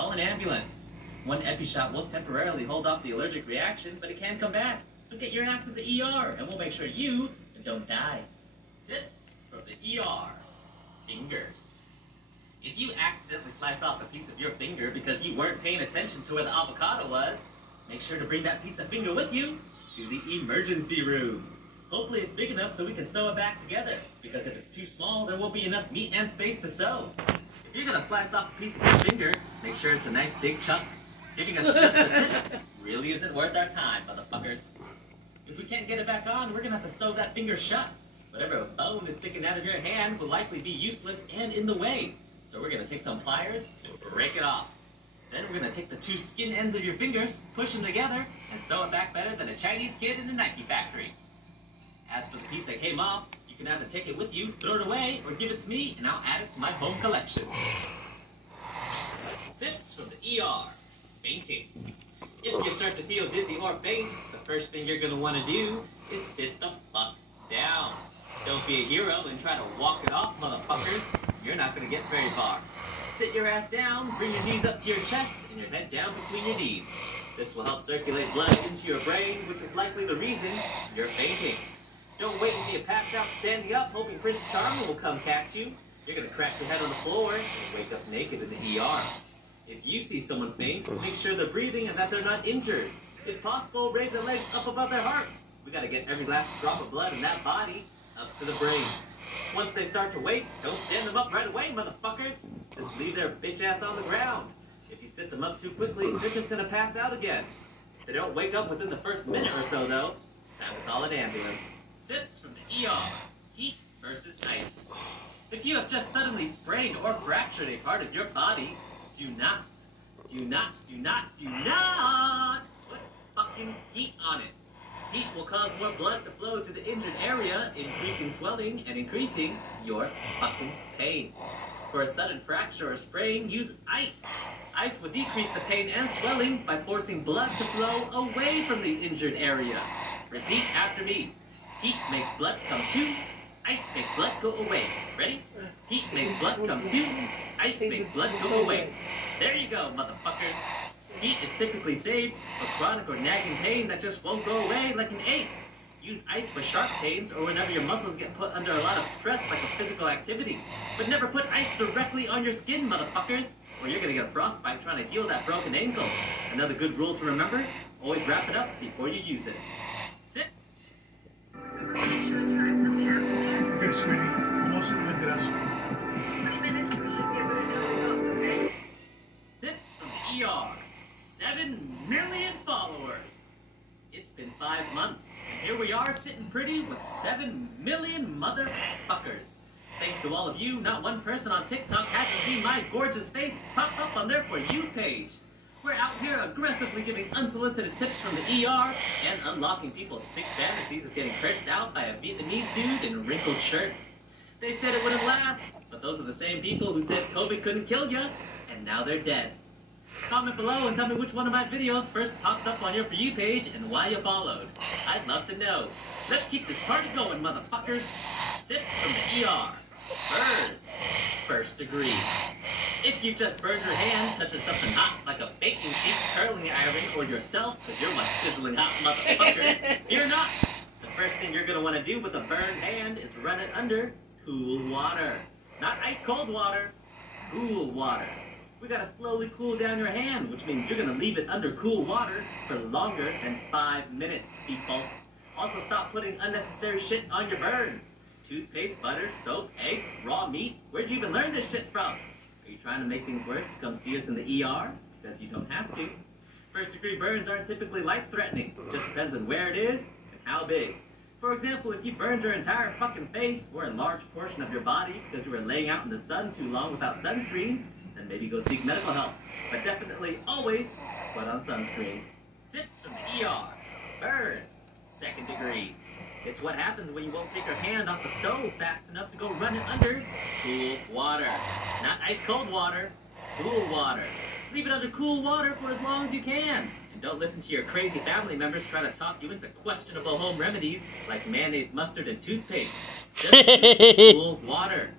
call an ambulance. One EpiShot will temporarily hold off the allergic reaction, but it can come back. So get your ass to the ER, and we'll make sure you don't die. Tips from the ER. Fingers. If you accidentally slice off a piece of your finger because you weren't paying attention to where the avocado was, make sure to bring that piece of finger with you to the emergency room. Hopefully it's big enough so we can sew it back together, because if it's too small, there won't be enough meat and space to sew. If you're gonna slice off a piece of your finger, make sure it's a nice big chunk. Giving us just a tip really isn't worth our time, motherfuckers. If we can't get it back on, we're gonna have to sew that finger shut. Whatever bone is sticking out of your hand will likely be useless and in the way. So we're gonna take some pliers and break it off. Then we're gonna take the two skin ends of your fingers, push them together, and sew it back better than a Chinese kid in a Nike factory. As for the piece that came off, you can either take it with you, throw it away, or give it to me, and I'll add it to my home collection. Tips from the ER. Fainting. If you start to feel dizzy or faint, the first thing you're gonna wanna do is sit the fuck down. Don't be a hero and try to walk it off, motherfuckers. You're not gonna get very far. Sit your ass down, bring your knees up to your chest, and your head down between your knees. This will help circulate blood into your brain, which is likely the reason you're fainting. Don't wait until you pass out standing up, hoping Prince Charming will come catch you. You're gonna crack your head on the floor and wake up naked in the ER. If you see someone faint, make sure they're breathing and that they're not injured. If possible, raise their legs up above their heart. We gotta get every last drop of blood in that body up to the brain. Once they start to wake, don't stand them up right away, motherfuckers. Just leave their bitch ass on the ground. If you sit them up too quickly, they're just gonna pass out again. If they don't wake up within the first minute or so, though, it's time to call an ambulance. Tips from the ER. Heat versus ice. If you have just suddenly sprained or fractured a part of your body, do not put fucking heat on it. Heat will cause more blood to flow to the injured area, increasing swelling and increasing your fucking pain. For a sudden fracture or sprain, use ice. Ice will decrease the pain and swelling by forcing blood to flow away from the injured area. Repeat after me. Heat makes blood come to, ice makes blood go away. Ready? Heat makes blood come to, ice makes blood go away. There you go, motherfuckers. Heat is typically saved for chronic or nagging pain that just won't go away like an ache. Use ice for sharp pains or whenever your muscles get put under a lot of stress like a physical activity. But never put ice directly on your skin, motherfuckers, or you're gonna get frostbite trying to heal that broken ankle. Another good rule to remember, always wrap it up before you use it. Tip. Okay, sweetie. Almost at the desk. 20 minutes, we should be able to know results, okay? Tips from the ER. 7 million followers. It's been 5 months, and here we are sitting pretty with 7 million motherfuckers. Thanks to all of you, not one person on TikTok hasn't seen my gorgeous face pop up on their For You page. We're out here aggressively giving unsolicited tips from the ER and unlocking people's sick fantasies of getting cursed out by a Vietnamese dude in a wrinkled shirt. They said it wouldn't last, but those are the same people who said COVID couldn't kill ya, and now they're dead. Comment below and tell me which one of my videos first popped up on your For You page and why you followed. I'd love to know. Let's keep this party going, motherfuckers. Tips from the ER. Burns. First degree. If you've just burned your hand touching something hot like a baking sheet, curling iron, or yourself, because you're one sizzling hot motherfucker, fear not. The first thing you're going to want to do with a burned hand is run it under cool water. Not ice cold water, cool water. We gotta slowly cool down your hand, which means you're gonna leave it under cool water for longer than 5 minutes, people. Also, stop putting unnecessary shit on your burns. Toothpaste, butter, soap, eggs, raw meat. Where'd you even learn this shit from? Are you trying to make things worse to come see us in the ER? Because you don't have to. First degree burns aren't typically life-threatening. It just depends on where it is and how big. For example, if you burned your entire fucking face or a large portion of your body because you were laying out in the sun too long without sunscreen, then maybe go seek medical help. But definitely always put on sunscreen. Tips from the ER. Burns. Second degree. It's what happens when you won't take your hand off the stove fast enough to go run it under cool water. Not ice cold water, cool water. Leave it under cool water for as long as you can. And don't listen to your crazy family members try to talk you into questionable home remedies like mayonnaise, mustard, and toothpaste. Just use cool water.